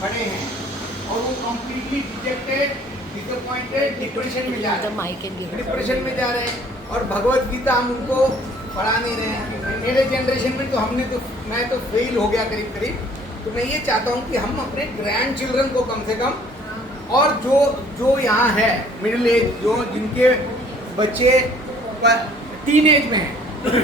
खड़े हैं और वो कंप्लीटली डिजेक्टेड, डिसअपॉइंटेड, डिप्रेशन में जा रहे हैं, डिप्रेशन में जा रहे हैं और भगवत गीता हम उनको पढ़ा नहीं रहे हैं। मेरे जनरेशन में तो मैं तो फेल हो गया करीब करीब। तो मैं ये चाहता हूँ कि हम अपने ग्रैंड चिल्ड्रन को कम से कम, और जो यहाँ है मिडिल एज, जिनके बच्चे टीन एज में हैं,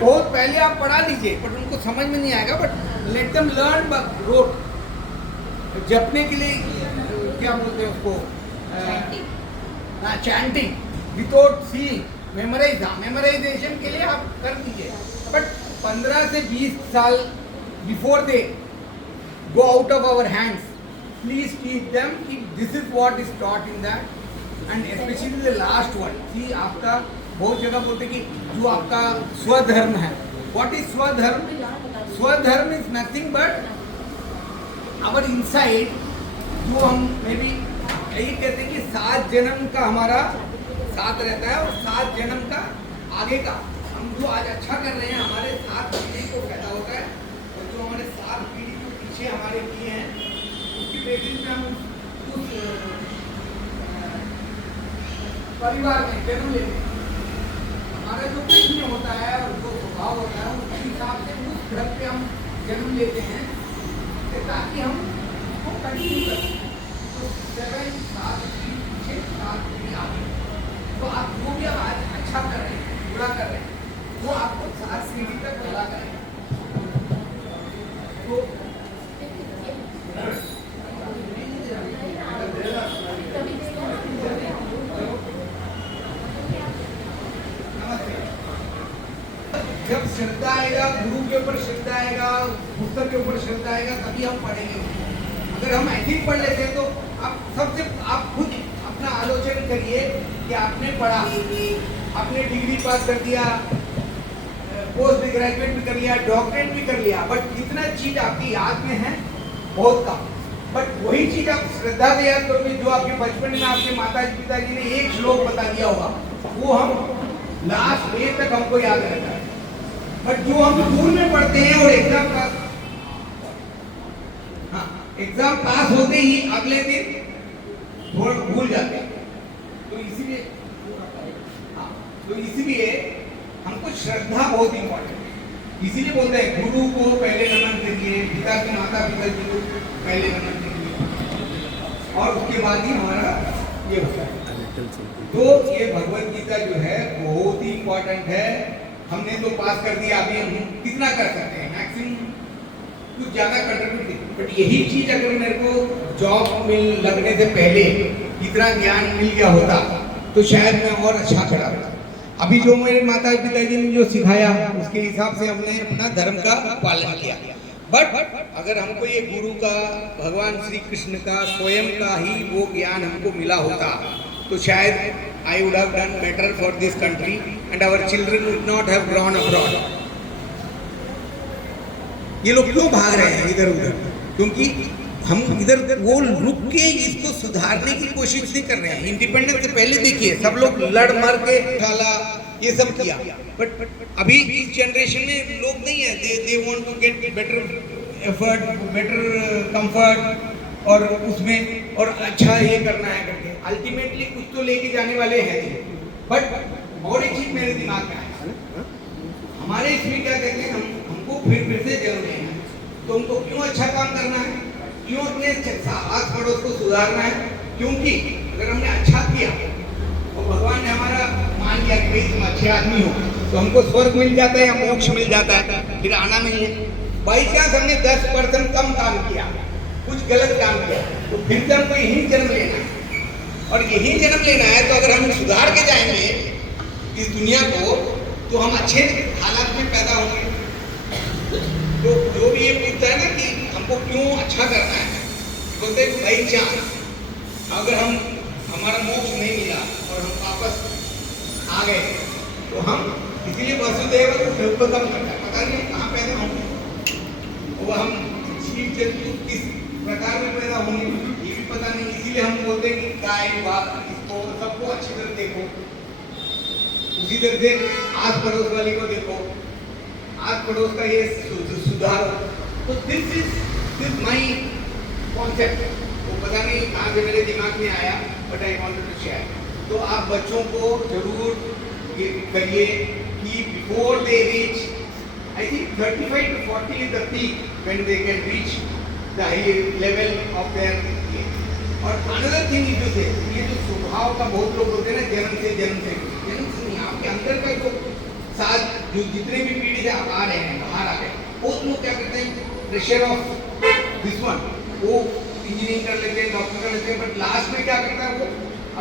बहुत पहले आप पढ़ा लीजिए, बट उनको समझ में नहीं आएगा, but let them learn rote. जपने के लिए क्या बोलते हैं उसको, चैंटिंग विदाउट सीइंग, मेमोराइजेशन के लिए आप कर दीजिए, बट 15 से 20 साल before they go out of our hands, please teach them कि this is what is taught in that, and especially the last one. See, आपका बहुत जगह बोलते कि जो आपका स्वधर्म है, what is स्वधर्म? स्वधर्म is nothing but our inside, जो हम मे बी यही कहते हैं कि 7 जन्म का हमारा साथ रहता है और 7 जन्म का आगे का, हम जो आज अच्छा कर रहे हैं हमारे 7 पीढ़ी को पैदा होता है, और जो हमारे 7 पीढ़ी जो पीछे हमारे किए हैं उसकी बेसिस पे हम उस परिवार में जन्म लेते हैं। हमारा जो पुण्य होता है और जो स्वभाव होता है उस हिसाब से उस घर पे हम जन्म लेते हैं, ताकि हम उसको कंटिन्यू कर सकें। तो 7 पीढ़ी 7 पीढ़ी आगे, तो आप जो भी आज अच्छा कर रहे हैं, बुरा कर रहे हैं, वो आपको 7 पीढ़ी तक भला करेगा। तो जब श्रद्धा आएगा, गुरु के ऊपर श्रद्धा आएगा, पुस्तक के ऊपर श्रद्धा आएगा, तभी हम पढ़ेंगे। अगर हम ऐसे ही पढ़ लेते हैं तो आप खुद अपना आलोचन करिए कि आपने पढ़ा, आपने डिग्री पास कर दिया, पोस्ट ग्रेजुएट भी कर लिया, डॉक्टरेट भी कर लिया, बट इतना चीज आपकी याद में है बहुत कम। बट वही चीज आप श्रद्धा से याद करोगे जो आपके बचपन में आपके माता पिताजी ने एक श्लोक बता दिया होगा, वो हम लास्ट एज तक हमको याद रहता है। बट जो हम स्कूल में पढ़ते हैं और एग्जाम पास होते ही अगले दिन थोड़ा भूल जाते हैं। तो इसीलिए हमको श्रद्धा बहुत इंपॉर्टेंट है। इसीलिए बोलते हैं गुरु को पहले नमन करिए, पिता की माता पिता जी को पहले नमन करिए, और उसके बाद ही हमारा ये होता है। तो ये भगवत गीता जो है बहुत ही इंपॉर्टेंट है। हमने तो पास कर दिया, अभी हम कितना कर सकते हैं, मैक्सिमम कुछ ज़्यादा कंट्रीब्यूट, बट यही चीज़ अगर मेरे को जॉब में लगने से पहले इतना ज्ञान मिल गया होता तो शायद मैं और अच्छा खड़ा होता। अभी जो मेरे माता पिताजी ने जो सिखाया उसके हिसाब से हमने अपना धर्म का पालन किया। बट अगर हमको ये गुरु का, भगवान श्री कृष्ण का, स्वयं का ही वो ज्ञान हमको मिला होता तो शायद I would have done better for this country and our children would not have gone abroad. ये लोग क्यों भाग रहे हैं इधर उधर? क्योंकि हम इधर वो रुक के इसको सुधारने की कोशिश नहीं कर रहे हैं। इंडिपेंडेंस से पहले देखिए सब लोग लड़ मर के खाला ये सब किया, बट अभी इस जनरेशन में लोग नहीं है, they want to get better effort, better comfort, और उसमें और अच्छा ये करना है करके अल्टीमेटली कुछ तो लेके जाने वाले हैं। बट और एक चीज मेरे दिमाग में आया, हमारे इसमें क्या कहते हैं, हमको फिर से जन्म लेना है, तो हमको क्यों अच्छा काम करना है, क्यों अपने आस पड़ोस को सुधारना है? क्योंकि अगर हमने अच्छा किया और भगवान ने हमारा मान लिया कि भाई तुम अच्छे आदमी हो, तो हमको स्वर्ग मिल जाता है या मोक्ष मिल जाता है, फिर आना नहीं है। बाई चांस हमने 10% कम काम किया, कुछ गलत काम किया, तो फिर से हमको यही जन्म लेना है, और यही जन्म लेना है। तो अगर हम सुधार के जाएंगे इस दुनिया को तो हम अच्छे हालात में पैदा होंगे। तो जो भी ये पूछता है ना कि हमको क्यों अच्छा करना है, बोलते हैं भाई चांस अगर हमारा मोक्ष नहीं मिला और हम वापस आ गए तो हम इसीलिए वसुदेव कुटुंबकम करता है, पता नहीं कहाँ पैदा होंगे, वो हम जीव जंतु किस प्रकार में पैदा होंगे ये भी पता नहीं। इसीलिए हम बोलते हैं कि गाय बाघ इसको सबको अच्छी तरह देखो, उसी तरह से आस पड़ोस वाली को देखो, आस पड़ोस का ये सुधार। तो दिस माई कॉन्सेप्ट वो पता नहीं कहाँ से मेरे दिमाग में आया, but I wanted to share. तो आप बच्चों को जरूर ये करिए कि before they reach, I think 35 to 40 is the peak when they can reach the high level of their. और अनदर थिंग इज से ये जो स्वभाव का बहुत लोग होते हैं ना, जन्म से नहीं, आपके अंदर का जो साथ जो जितने भी पीढ़ी से आप आ रहे हैं, बाहर आ गए, बहुत लोग क्या करते हैं, प्रेशर ऑफ दिस वन, वो इंजीनियरिंग कर लेते हैं, डॉक्टर कर लेते हैं, बट लास्ट में क्या करता है, वो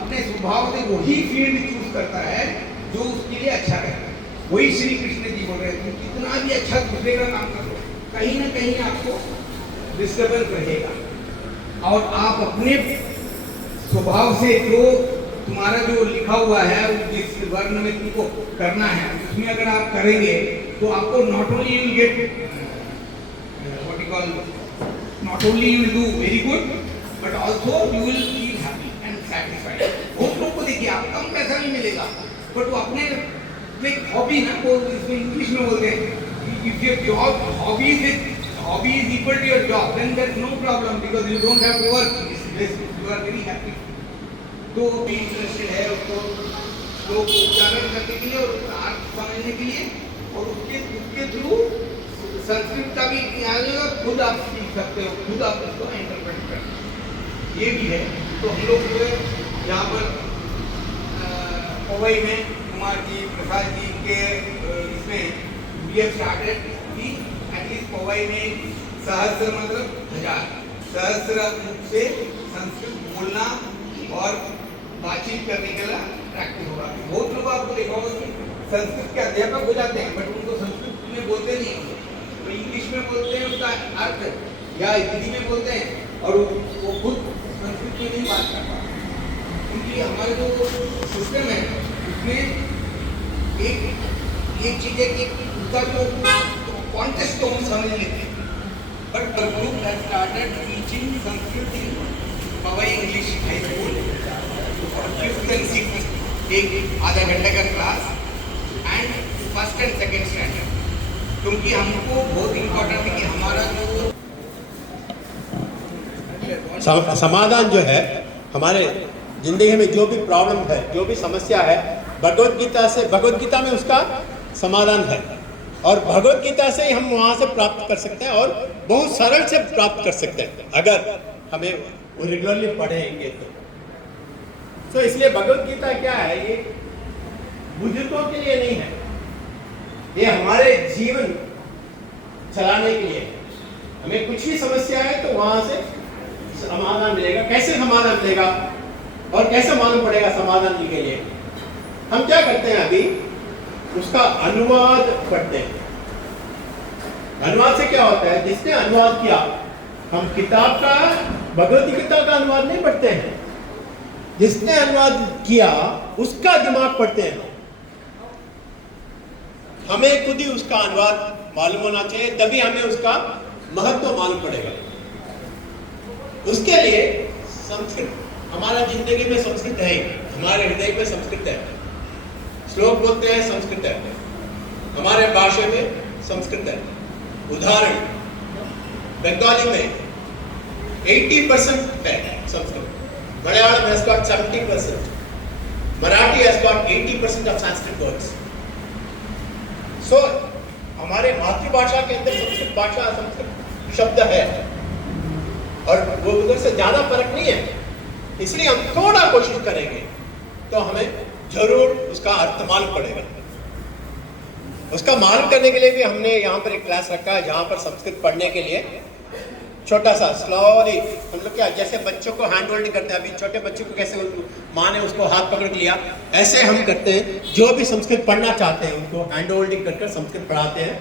अपने स्वभाव से वही फील्ड चूज करता है जो उसके लिए अच्छा रहता है। वही श्री कृष्ण जी बोल रहे हैं, कितना भी अच्छा दूसरे का काम कर लो, कहीं ना कहीं आपको डिस्टर्बेंस रहेगा। और आप अपने स्वभाव से जो तुम्हारा जो लिखा हुआ है, जिस वर्ण में तुमको करना है, उसमें अगर आप करेंगे तो आपको not only you get what you call, not only you will do very good, but also you will feel happy and satisfied. बहुत लोग को देखिए, आप कम पैसा नहीं मिलेगा, बट वो अपने एक हॉबी ना, वो इसमें इंग्लिश में बोलते हैं, if your job hobby is equal to your job, then there is no problem because you don't have to work. You are very happy. तो भी इंटरेस्टेड है उसको लोग उच्चारण करने के लिए और उसका अर्थ समझने के लिए, और उसके थ्रू संस्कृत का भी ज्ञान होगा, खुद आप सीख सकते हो, खुद आप उसको इंटरप्रेट कर सकते हो, ये भी है। तो हम लोग जो है यहाँ पर पवई में कुमार जी, प्रसाद जी के इसमें we have started कि एटलीस्ट पवई में सहस्त्र मतलब 1000 सहस्त्र मुख से संस्कृत बोलना और बातचीत करने के लिए प्रैक्टिस होगा। बहुत लोग आपको देखा होगा कि संस्कृत के अध्यापक हो जाते हैं, बट उनको संस्कृत में बोलते नहीं, तो इंग्लिश में बोलते हैं उसका अर्थ, या हिंदी में बोलते हैं, और वो खुद संस्कृत में नहीं बात कर पाते, क्योंकि हमारे जो सिस्टम है उसमें एक चीज़ है कि उसका जो कॉन्टेक्स्ट को हम समझ लेते हैं। But the group has started teaching Sanskrit in Powai English high school और 5th and 6th एक आधा घंटे का class, and 1st and 2nd standard, क्योंकि हमको बहुत इम्पोर्टेंट है कि हमारा जो समाधान जो है हमारे जिंदगी में जो भी प्रॉब्लम है, जो भी समस्या है, भगवत गीता में उसका समाधान है, और भगवत गीता से ही हम वहाँ से प्राप्त कर सकते हैं, और बहुत सरल से प्राप्त कर सकते हैं अगर हमें रेगुलरली पढ़ेंगे तो इसलिए भगवत गीता क्या है, ये बुजुर्गों के लिए नहीं है, ये हमारे जीवन चलाने के लिए। हमें कुछ भी समस्या है तो वहाँ से समाधान मिलेगा। कैसे समाधान मिलेगा और कैसे मालूम पड़ेगा समाधान के लिए? हम क्या करते हैं, अभी उसका अनुवाद पढ़ते हैं। अनुवाद से क्या होता है, जिसने अनुवाद किया, हम किताब का, भगवत गीता का अनुवाद नहीं पढ़ते हैं, जिसने अनुवाद किया उसका दिमाग पढ़ते हैं। हमें खुद ही उसका अनुवाद मालूम होना चाहिए, तभी हमें उसका महत्व मालूम पड़ेगा। उसके लिए संस्कृत, हमारा जिंदगी में संस्कृत है, हमारे हृदय में संस्कृत है। श्लोक बोलते हैं संस्कृत है, हमारे भाषा में संस्कृत है। उदाहरण, बंगाली में 80% है Sanskrit, Malayalam has got 70%, Marathi has got 80% of Sanskrit words. So हमारे मातृभाषा के अंदर संस्कृत भाषा, संस्कृत शब्द है, और वो उधर से ज्यादा फर्क नहीं है। इसलिए हम थोड़ा कोशिश करेंगे तो हमें जरूर उसका अर्थ मालूम पड़ेगा। उसका मालूम करने के लिए भी हमने यहाँ पर एक क्लास रखा है, जहाँ पर संस्कृत पढ़ने के लिए छोटा सा स्लोली हम लोग क्या, जैसे बच्चों को हैंड होल्डिंग करते हैं, अभी छोटे बच्चों को कैसे माँ ने उसको हाथ पकड़ लिया, ऐसे हम करते हैं। जो भी संस्कृत पढ़ना चाहते हैं उनको हैंड होल्डिंग कर संस्कृत पढ़ाते हैं,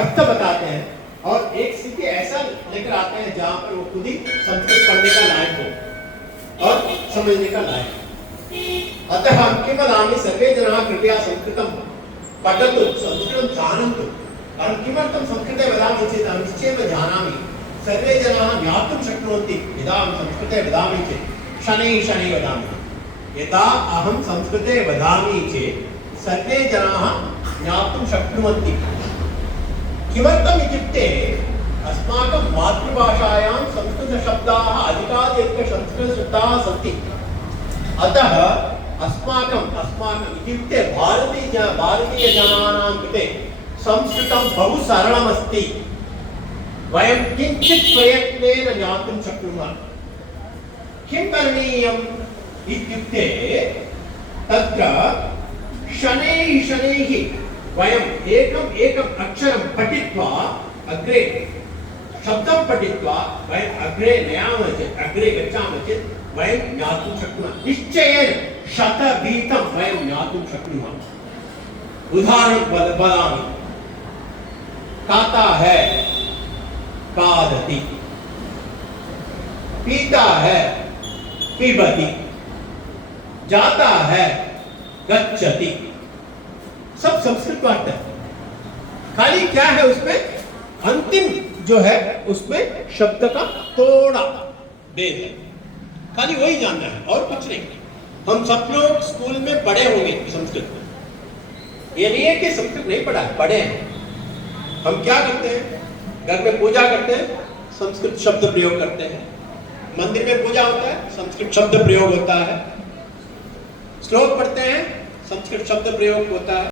अर्थ बताते हैं, और एक स्थिति ऐसा लेकर आते हैं जहाँ पर वो खुद ही संस्कृत पढ़ने का लायक हो और समझने का लायक। अतः हम किं वदामि, सर्वे जनाः कृपया संस्कृतं पठन्तु, संस्कृतं जानन्तु। अहं किमर्थं संस्कृते वदामि चेत् अहं निश्चयेन जानामि, सर्वे जनाः ज्ञातुं शक्नुवन्ति यदा अहं संस्कृते वदामि चेत्। शनैः शनैः वदामि, यदा अहं संस्कृते वदामि चेत् सर्वे जनाः ज्ञातुं शक्नुवन्ति। किमर्थम् इत्युक्ते अस्माकं मातृभाषायां संस्कृतशब्दाः अधिकाधिक संस्कृतशब्दाः सन्ति। अतः अस्माकम् इत्युक्ते भारतीयजनानां कृते संस्कृतं बहु सरलमस्ति। वयं किञ्चित् प्रयत्नेन ज्ञातुं शक्नुमः। किं करणीयम् इत्युक्ते तत्र शनैः वयम् एकम् अक्षरं पठित्वा अग्रे शब्दं पठित्वा वयम् अग्रे नयामः चेत् अग्रे गच्छामः चेत् वयं ज्ञातुं शक्नुमः। निश्चयेन शतभीतं वयं ज्ञातुं शक्नुमः। उदाहरणं वदामि। खाता है खादति, पीता है पिबति, जाता है गच्छति। सब संस्कृत वाक्य है। खाली क्या है उसमें अंतिम जो है उसमें शब्द का थोड़ा भेद है, खाली वही जानना है और कुछ नहीं। हम सब लोग स्कूल में पढ़े होंगे संस्कृत में, ये नहीं है कि संस्कृत नहीं पढ़ा है, पढ़े हैं। हम क्या करते हैं, घर में पूजा करते हैं, संस्कृत शब्द प्रयोग करते हैं। मंदिर में पूजा होता है, संस्कृत शब्द प्रयोग होता है। श्लोक पढ़ते हैं, संस्कृत शब्द प्रयोग होता है।